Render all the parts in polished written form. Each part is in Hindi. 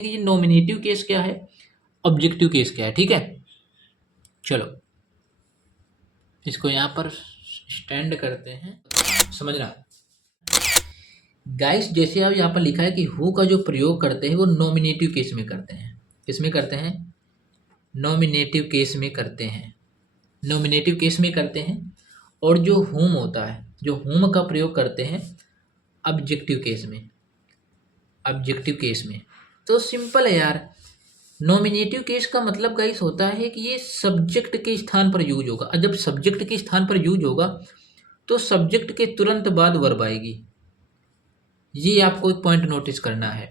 ये नॉमिनेटिव केस क्या है, ऑब्जेक्टिव केस क्या है। ठीक है, चलो इसको यहाँ पर स्टैंड करते हैं, समझना गाइस। जैसे अब यहाँ पर लिखा है कि हु का जो प्रयोग करते हैं वो नॉमिनेटिव केस में करते हैं। किस में करते हैं? नॉमिनेटिव केस में करते हैं, नॉमिनेटिव केस में करते हैं। और जो हुम होता है, जो हुम का प्रयोग करते हैं ऑब्जेक्टिव केस में, ऑब्जेक्टिव केस में। तो सिंपल है यार, नॉमिनेटिव केस का मतलब गाइस होता है कि ये सब्जेक्ट के स्थान पर यूज होगा, और जब सब्जेक्ट के स्थान पर यूज होगा तो सब्जेक्ट के तुरंत बाद वर्ब आएगी। ये आपको एक पॉइंट नोटिस करना है।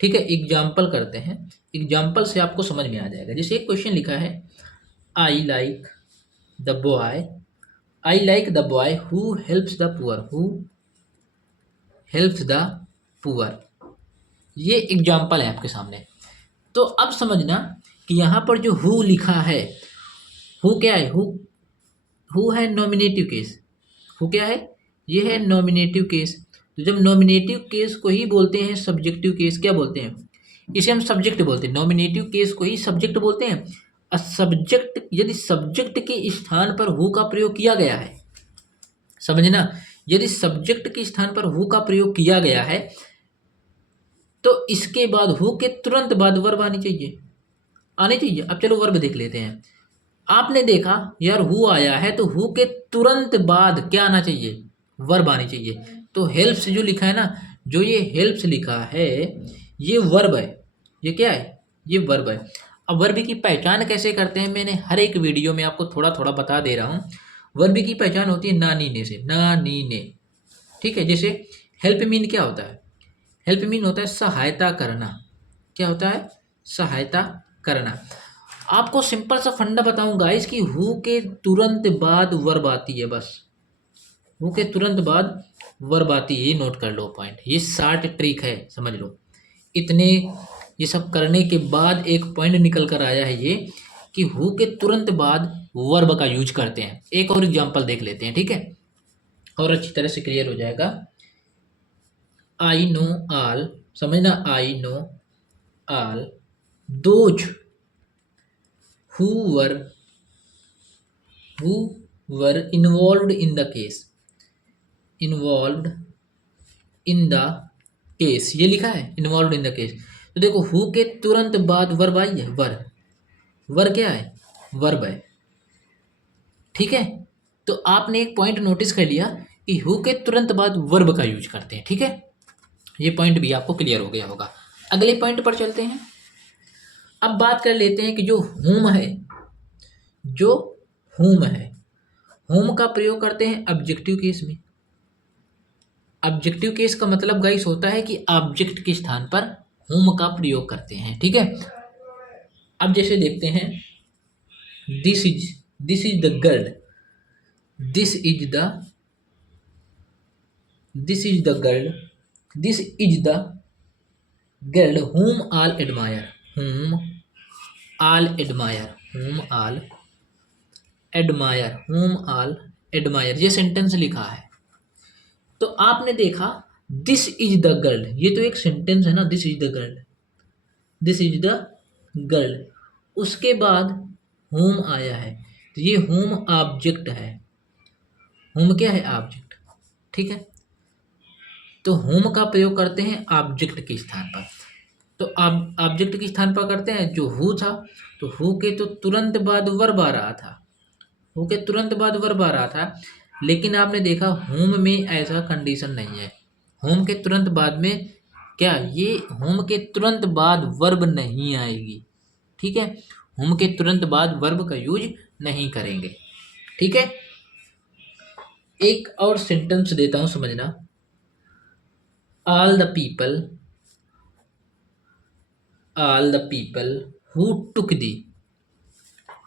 ठीक है, एग्जाम्पल करते हैं, एग्जाम्पल से आपको समझ में आ जाएगा। जैसे एक क्वेश्चन लिखा है, I like the boy, I like the boy who helps the poor, who helps the poor. ये एग्जाम्पल है आपके सामने। तो अब समझना कि यहाँ पर जो हु लिखा है, हु क्या है? हु है नॉमिनेटिव केस। हु क्या है? ये है नॉमिनेटिव केस। तो जब नॉमिनेटिव केस को ही बोलते हैं सब्जेक्टिव केस, क्या बोलते हैं? इसे हम सब्जेक्ट बोलते हैं, नॉमिनेटिव केस को ही सब्जेक्ट बोलते हैं। और सब्जेक्ट, यदि सब्जेक्ट के स्थान पर हु का प्रयोग किया गया है, समझना, यदि सब्जेक्ट के स्थान पर हु का प्रयोग किया गया है तो इसके बाद हु के तुरंत बाद वर्ब आनी चाहिए, आनी चाहिए। अब चलो वर्ब देख लेते हैं। आपने देखा यार हु आया है, तो हु के तुरंत बाद क्या आना चाहिए? वर्ब आनी चाहिए। तो हेल्प्स जो लिखा है ना, जो ये हेल्प्स लिखा है ये वर्ब है। ये क्या है? ये वर्ब है। अब वर्ब की पहचान कैसे करते हैं, मैंने हर एक वीडियो में आपको थोड़ा थोड़ा बता दे रहा हूँ। वर्ब की पहचान होती है ना नी ने से, ना नी ने। ठीक है, जैसे हेल्प मीन क्या होता है? हेल्प मीन होता है सहायता करना। क्या होता है? सहायता करना। आपको सिंपल सा फंडा बताऊं गाइस कि हु के तुरंत बाद वर्ब आती है, बस हु के तुरंत बाद वर्ब आती है। ये नोट कर लो पॉइंट, ये शार्ट ट्रिक है, समझ लो। इतने ये सब करने के बाद एक पॉइंट निकल कर आया है ये, कि हु के तुरंत बाद वर्ब का यूज करते हैं। एक और एग्जांपल देख लेते हैं, ठीक है, और अच्छी तरह से क्लियर हो जाएगा। आई नो ऑल, समझना, I know all those who were who were involved in the case, involved in the case, ये लिखा है involved in the case। तो देखो who के तुरंत बाद वर्ब आई है, वर क्या है? वर्ब है। ठीक है, तो आपने एक पॉइंट नोटिस कर लिया कि हु के तुरंत बाद वर्ब का यूज करते हैं। ठीक है, ये पॉइंट भी आपको क्लियर हो गया होगा। अगले पॉइंट पर चलते हैं। अब बात कर लेते हैं कि जो हुम है, जो हुम है, होम का प्रयोग करते हैं ऑब्जेक्टिव केस में। ऑब्जेक्टिव केस का मतलब गाइस होता है कि ऑब्जेक्ट के स्थान पर होम का प्रयोग करते हैं। ठीक है, अब जैसे देखते हैं, this is the girl, this is the this is the girl, this is the girl whom all admire, whom all admire, whom all admire, whom all admire, ये सेंटेंस लिखा है। तो आपने देखा दिस इज द गर्ल, ये तो एक सेंटेंस है ना, this is the girl, this is the girl. उसके बाद होम आया है, तो ये होम ऑब्जेक्ट है। होम क्या है? ऑब्जेक्ट। ठीक है, तो होम का प्रयोग करते हैं ऑब्जेक्ट के स्थान पर। तो ऑब्जेक्ट के स्थान पर करते हैं, जो हु था, तो हु के तो तुरंत बाद वर्ब आ रहा था, हु के तुरंत बाद वर्ब आ रहा था। लेकिन आपने देखा होम में ऐसा कंडीशन नहीं है। होम के तुरंत बाद में क्या, ये होम के तुरंत बाद वर्ब नहीं आएगी। ठीक है, होम के तुरंत बाद वर्ब का यूज नहीं करेंगे। ठीक है, एक और सेंटेंस देता हूं, समझना। All the people, all the people who took the,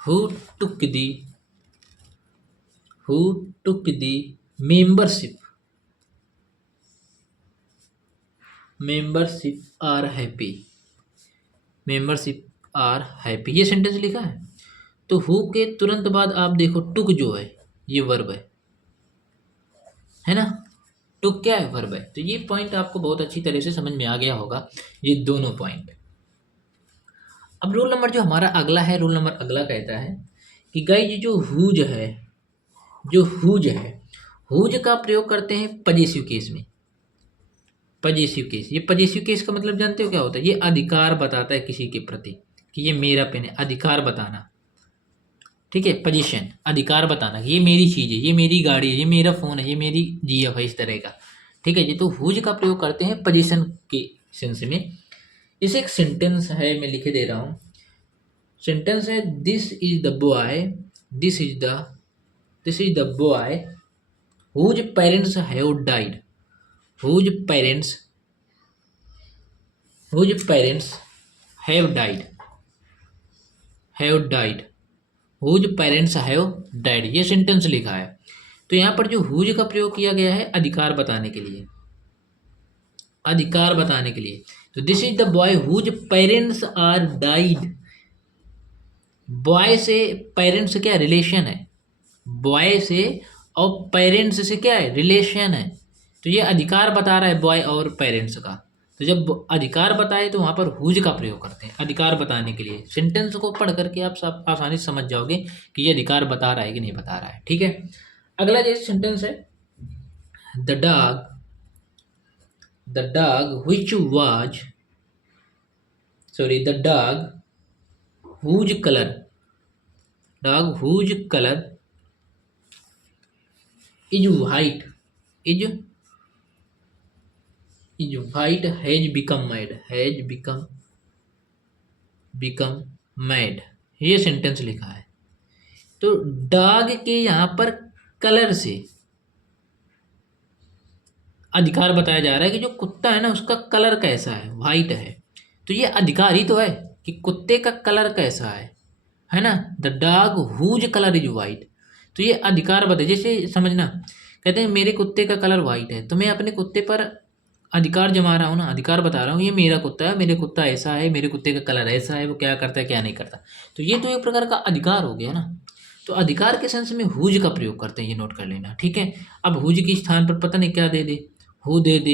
who took the, who took the membership, membership are happy, membership are happy, ये सेंटेंस लिखा है। तो हु के तुरंत बाद आप देखो टुक जो है ये वर्ब है ना, टुक क्या है? वर्ब है। तो ये पॉइंट आपको बहुत अच्छी तरह से समझ में आ गया होगा, ये दोनों पॉइंट। अब रूल नंबर जो हमारा अगला है, रूल नंबर अगला कहता है कि गाइज जो हुज है, जो हुज है, हुज का प्रयोग करते हैं पजेसिव केस में। पजेसिव केस, ये पजेसिव केस का मतलब जानते हो क्या होता है? ये अधिकार बताता है किसी के प्रति कि ये मेरा पेन है, अधिकार बताना। ठीक है, पोजीशन, अधिकार बताना कि ये मेरी चीज़ है, ये मेरी गाड़ी है, ये मेरा फ़ोन है, ये मेरी जीएफ है, इस तरह का। ठीक है जी, तो हुज का प्रयोग करते हैं पोजीशन के सेंस में। इसे एक सेंटेंस है, मैं लिखे दे रहा हूँ। सेंटेंस है, this is the boy, this is the this is the boy whose parents have died, whose parents whose parents have died, have died, whose parents have died, ये सेंटेंस लिखा है। तो यहाँ पर जो हुज का प्रयोग किया गया है अधिकार बताने के लिए, अधिकार बताने के लिए। तो this is the boy whose parents are died. Boy से पेरेंट्स क्या रिलेशन है, बॉय से और पेरेंट्स से क्या है रिलेशन है। तो ये अधिकार बता रहा है बॉय और पेरेंट्स का। तो जब अधिकार बताए तो वहाँ पर हुज का प्रयोग करते हैं अधिकार बताने के लिए। सेंटेंस को पढ़ करके आप सब आसानी से समझ जाओगे कि ये अधिकार बता रहा है कि नहीं बता रहा है। ठीक है, अगला जैसे सेंटेंस है, the dog which was the dog whose color is white, is white has become mad, ये सेंटेंस लिखा है। तो डॉग के यहाँ पर कलर से अधिकार बताया जा रहा है कि जो कुत्ता है ना उसका कलर कैसा है, वाइट है। तो ये अधिकार ही तो है कि कुत्ते का कलर कैसा है ना। The dog whose colour is white, तो ये अधिकार बताए। जैसे समझना, कहते हैं मेरे कुत्ते का कलर वाइट है, तो मैं अपने कुत्ते पर अधिकार जमा रहा हूँ ना, अधिकार बता रहा हूँ ये मेरा कुत्ता है, मेरे कुत्ता ऐसा है, मेरे कुत्ते का कलर ऐसा है, वो क्या करता है क्या नहीं करता। तो ये तो एक प्रकार का अधिकार हो गया ना। तो अधिकार के सेंस में हुज का प्रयोग करते हैं, ये नोट कर लेना। ठीक है, अब हुज के स्थान पर पता नहीं क्या दे दे, हु दे दे,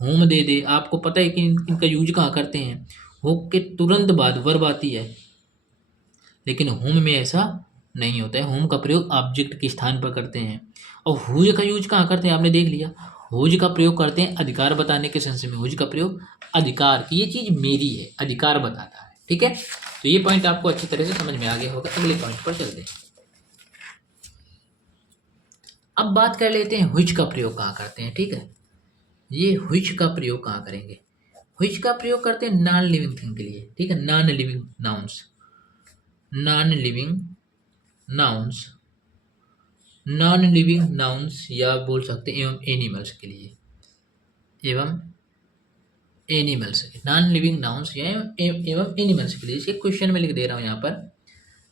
होम दे दे। आपको पता है कि इनका यूज कहाँ करते हैं, हो के तुरंत बाद वर्ब आती है, लेकिन होम में ऐसा नहीं होता है। होम का प्रयोग ऑब्जेक्ट के स्थान पर करते हैं। और हुज का यूज कहाँ करते हैं, आपने देख लिया। हुज का प्रयोग करते हैं अधिकार बताने के सेंस में। हुज का प्रयोग अधिकार की, ये चीज़ मेरी है, अधिकार बताता है। ठीक है, तो ये पॉइंट आपको अच्छी तरह से समझ में आ गया होगा। अगले पॉइंट पर चलते हैं। अब बात कर लेते हैं व्हिच का प्रयोग कहाँ करते हैं। ठीक है, ये व्हिच का प्रयोग कहाँ करेंगे। व्हिच का प्रयोग करते हैं नॉन लिविंग थिंग के लिए। ठीक है, non living nouns, non living nouns, non living nouns या बोल सकते हैं एवं एनिमल्स के लिए, एवं एनिमल्स, नॉन लिविंग नाउन्स या एवं एनिमल्स के लिए। इसके क्वेश्चन में लिख दे रहा हूँ यहाँ पर,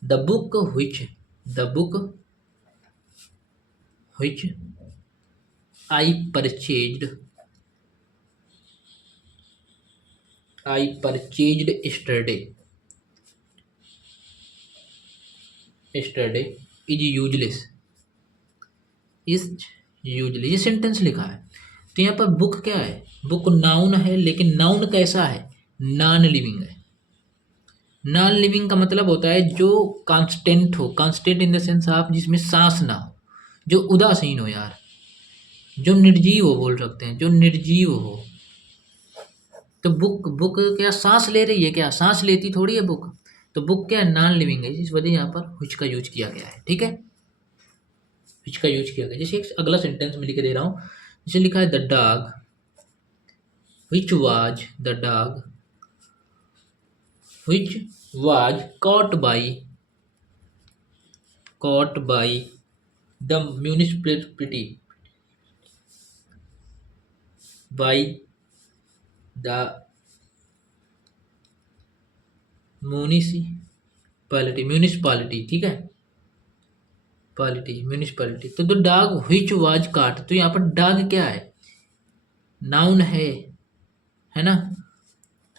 the book which I purchased yesterday is useless, ये सेंटेंस लिखा है। तो यहाँ पर बुक क्या है, बुक नाउन है, लेकिन नाउन कैसा है, नॉन लिविंग है। नॉन लिविंग का मतलब होता है जो कांस्टेंट हो, कांस्टेंट इन द सेंस आप जिसमें सांस ना हो, जो उदासीन हो यार, जो निर्जीव हो, बोल सकते हैं जो निर्जीव हो। तो बुक बुक क्या सांस ले रही है, क्या सांस लेती थोड़ी है बुक। तो बुक क्या है, नॉन लिविंग है, इस वजह यहाँ पर व्हिच का यूज किया गया है। ठीक है, व्हिच का यूज किया गया। जैसे एक अगला सेंटेंस में लिख दे रहा हूँ, जैसे लिखा है the dog which was caught by the municipality by the municipality। ठीक है, म्यूनिसपैलिटी। तो द डॉग व्हिच वाज काट, तो यहाँ पर डॉग क्या है, नाउन है ना।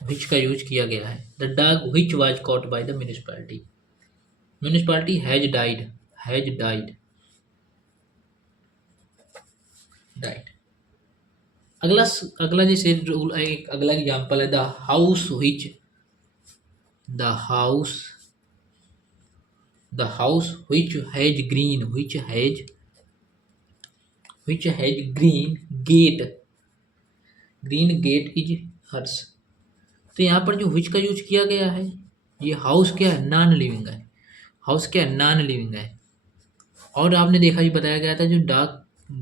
व्हिच का यूज किया गया है। The dog which was caught by the municipality has died. अगला अगला जैसे रूल, एक अगला एग्जांपल है, the house which the house, the house which has green, which has green gate is hers। तो यहाँ पर जो which का यूज किया गया है, ये हाउस क्या है, नॉन लिविंग है। हाउस क्या है, नॉन लिविंग है। और आपने देखा, ये बताया गया था जो डॉग,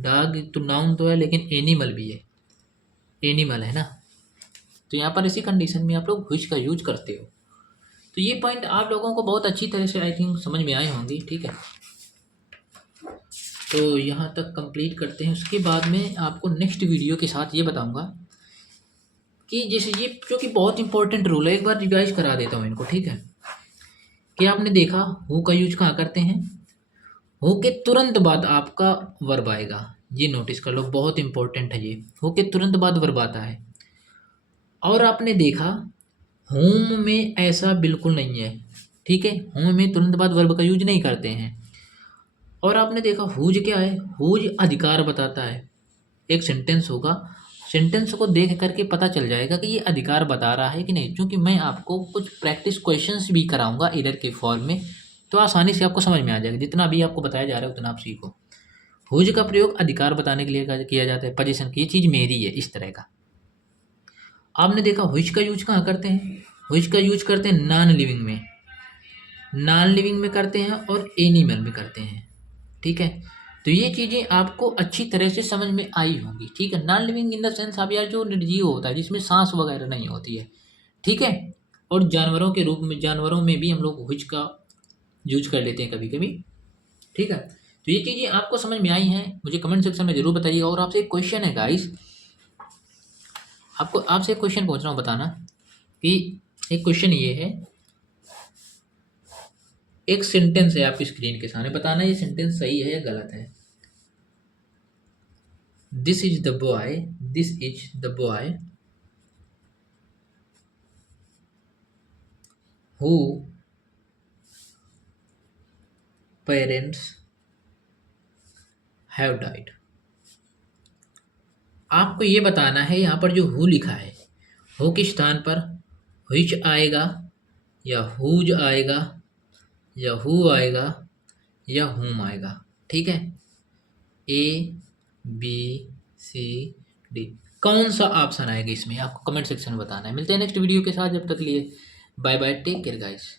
डॉग तो नाउन तो है लेकिन एनिमल भी है, एनिमल है ना। तो यहाँ पर इसी कंडीशन में आप लोग which का यूज करते हो। तो ये पॉइंट आप लोगों को बहुत अच्छी तरह से आई थिंक समझ में आए होंगी, ठीक है। तो यहाँ तक कंप्लीट करते हैं। उसके बाद में आपको नेक्स्ट वीडियो के साथ ये बताऊंगा कि जैसे ये जो कि बहुत इंपॉर्टेंट रूल है, एक बार रिवाइज करा देता हूँ इनको, ठीक है। कि आपने देखा हु का यूज कहाँ करते हैं, हु के तुरंत बाद आपका वर्ब आएगा, ये नोटिस कर लो, बहुत इंपॉर्टेंट है ये। हु के तुरंत बाद वर्ब आता है। और आपने देखा होम में ऐसा बिल्कुल नहीं है, ठीक है। होम में तुरंत बाद वर्ब का यूज नहीं करते हैं। और आपने देखा हुज क्या है, हुज अधिकार बताता है। एक सेंटेंस होगा, सेंटेंस को देख करके पता चल जाएगा कि ये अधिकार बता रहा है कि नहीं, क्योंकि मैं आपको कुछ प्रैक्टिस क्वेश्चंस भी कराऊंगा इधर के फॉर्म में, तो आसानी से आपको समझ में आ जाएगा। जितना भी आपको बताया जा रहा है उतना आप सीखो। हुज का प्रयोग अधिकार बताने के लिए किया जाता है, पोजीशन की, ये चीज़ मेरी है, इस तरह का। आपने देखा हुज का यूज कहाँ करते हैं, हुज का यूज करते हैं नॉन लिविंग में, नॉन लिविंग में करते हैं और एनिमल में करते हैं, ठीक है। तो ये चीज़ें आपको अच्छी तरह से समझ में आई होंगी, ठीक है। Non living in the sense आप यार जो निर्जीव होता है, जिसमें सांस वगैरह नहीं होती है, ठीक है। और जानवरों के रूप में, जानवरों में भी हम लोग हुज का यूज कर लेते हैं कभी कभी, ठीक है। तो ये चीज़ें आपको समझ में आई हैं, मुझे कमेंट सेक्शन में जरूर बताइएगा। और आपसे एक क्वेश्चन है गाइस, आपसे एक क्वेश्चन पूछ रहा हूँ, बताना कि एक क्वेश्चन ये है, एक सेंटेंस है आपकी स्क्रीन के सामने, बताना ये सेंटेंस सही है या गलत है। This is the boy, this is the boy who parents have died. आपको ये बताना है, यहाँ पर जो हु लिखा है, हु के स्थान पर व्हिच आएगा या हुज आएगा या हु आएगा या हुम आएगा, ठीक है। ए बी सी डी, कौन सा ऑप्शन आएगा इसमें, आपको कमेंट सेक्शन में बताना है। मिलते हैं नेक्स्ट वीडियो के साथ, जब तक लिए bye bye, take care guys.